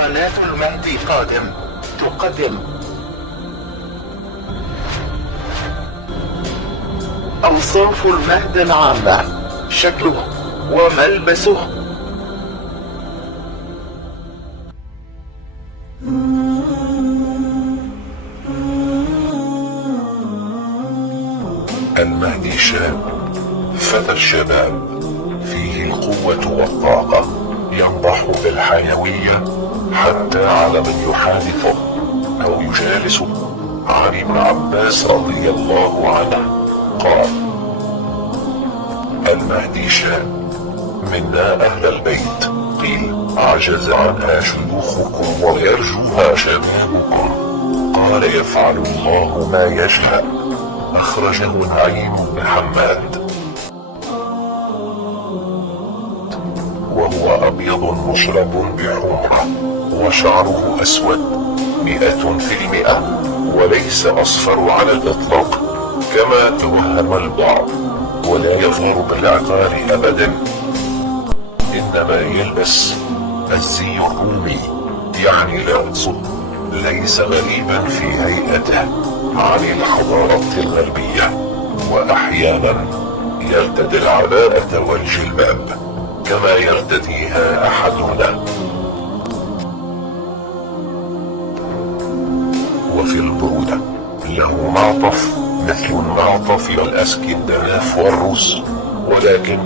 قناة المهدي قادم تقدم أوصاف المهدي العامة، شكله وملبسه. المهدي شاب، فتى الشباب، فيه القوة والطاقة، ينضح بالحيوية حتى على من يحادثه أو يجالسه. عن ابن عباس رضي الله عنه قال: المهدي شاب، منا أهل البيت. قيل: عجز عنها شيوخكم ويرجوها شبابكم. قال: يفعل الله ما يشاء. أخرجه نعيم بن حماد. وهو أبيض مشرب بحمرة، وشعره أسود 100%، وليس أصفر على الإطلاق كما توهم البعض، ولا يظهر بالعقار أبدا، إنما يلبس الزي الرومي، يعني لبسه ليس غريبا في هيئته عن الحضارة الغربية، وأحيانا يرتدي العباءة والجلباب كما يرتديها أحدنا. وفي البرودة له معطف مثل المعطف والأسكندناف والروس، ولكن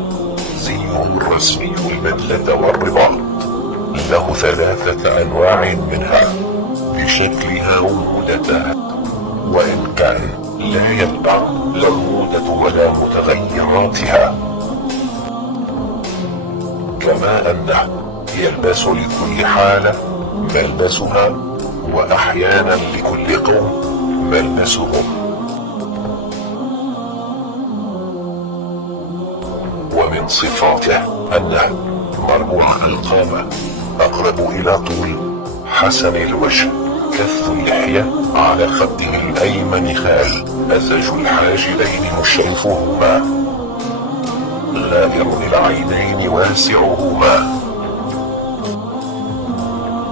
زيه الرسمي البدلة والرباط. له 3 أنواع منها بشكلها ومودتها، وإن كان لا يتبع لا المودة ولا متغيراتها، كما أنه يلبس لكل حالة ملبسها، وأحيانا لكل قوم ملبسهم. ومن صفاته أنه مربوع القامة، أقرب إلى طول، حسن الوجه، كث اللحية، على خده الأيمن خال، أزج الحاجبين مشرفهما، غائر العينين واسعهما.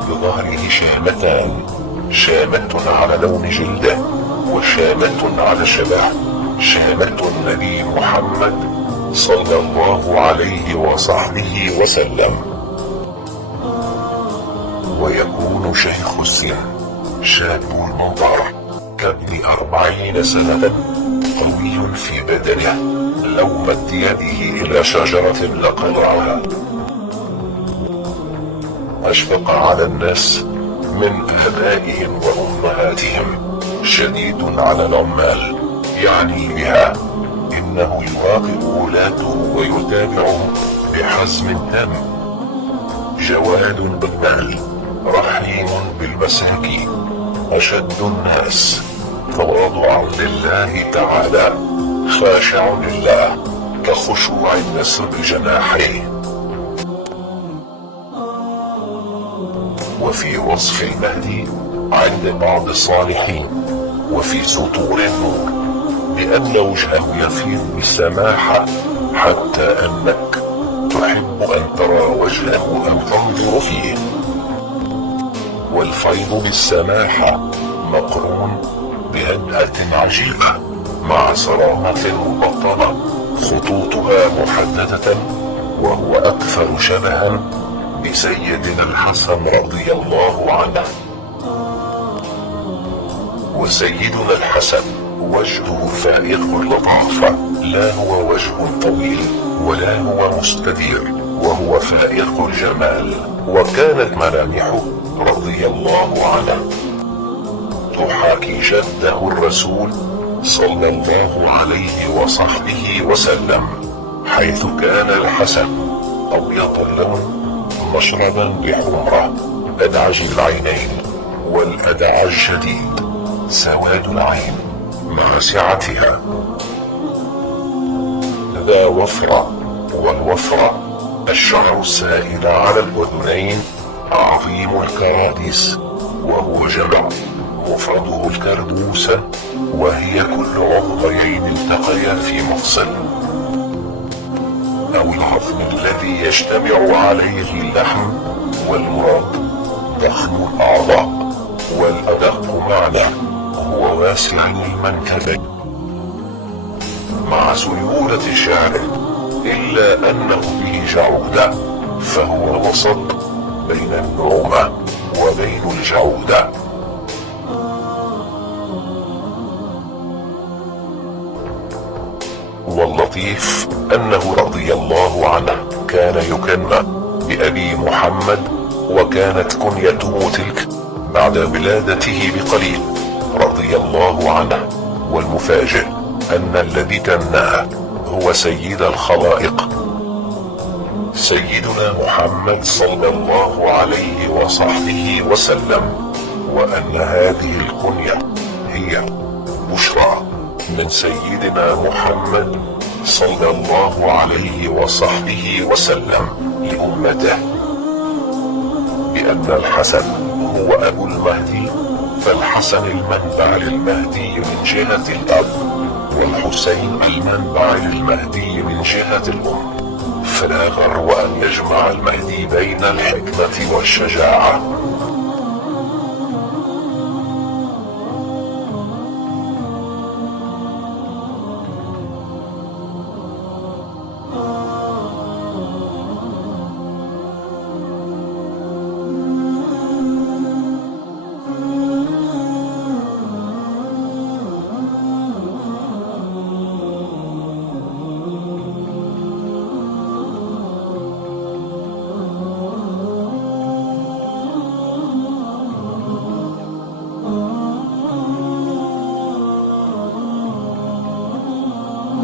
بظهره شامتان، شامة على لون جلده، وشامة على شبه شامة النبي محمد صلى الله عليه وصحبه وسلم. ويكون شيخ السن، شاب المنظر، كابن 40 سنة، قوي في بدنه، لو مد يده إلى شجرة لقطعها. أشفق على الناس من آبائهم وأمهاتهم، شديد على العمال، يعني بها إنه يراقب ولاته ويتابعهم بحزم تام. جواد بالمال، رحيم بالمساكين، أشد الناس تواضعا لله تعالى، خاشع لله كخشوع النسر بجناحيه. وفي وصف المهدي عند بعض الصالحين وفي سطور النور بأن وجهه يفيض بالسماحة، حتى أنك تحب أن ترى وجهه أو تنظر فيه. والفيض بالسماحة مقرون بهدأة عجيبة مع صرامة مبطنة، خطوطها محددة، وهو أكثر شبها بسيدنا الحسن رضي الله عنه. وسيدنا الحسن وجهه فائق اللطافة، لا هو وجه طويل ولا هو مستدير، وهو فائق الجمال. وكانت ملامحه رضي الله عنه تحاكي جده الرسول صلى الله عليه وصحبه وسلم، حيث كان الحسن أبيض اللون، مشربا بحمرة، أدعج العينين، والأدعج شديد، سواد العين مع سعتها، ذا وفرة، والوفرة الشعر السائل على الأذنين، عظيم الكراديس، وهو جمع مفرده الكردوسة، وهي كل عضوين التقيا في مفصل، أو العظم الذي يجتمع عليه اللحم، والمراد ضخم الأعضاء، والأدق معنى هو واسع المنكبين مع سيولة شعره، إلا أنه به جعودة، فهو وسط بين النعومة وبين الجعودة. واللطيف أنه رضي الله عنه كان يكنى بأبي محمد، وكانت كنيته تلك بعد ولادته بقليل رضي الله عنه. والمفاجئ أن الذي كناه هو سيد الخلائق سيدنا محمد صلى الله عليه وصحبه وسلم، وأن هذه الكنية هي بشرى من سيدنا محمد صلى الله عليه وصحبه وسلم لأمته بأن الحسن هو أبو المهدي، فالحسن المنبع للمهدي من جهة الأب، والحسين المنبع للمهدي من جهة الأم، فلا غرو أن يجمع المهدي بين الحكمة والشجاعة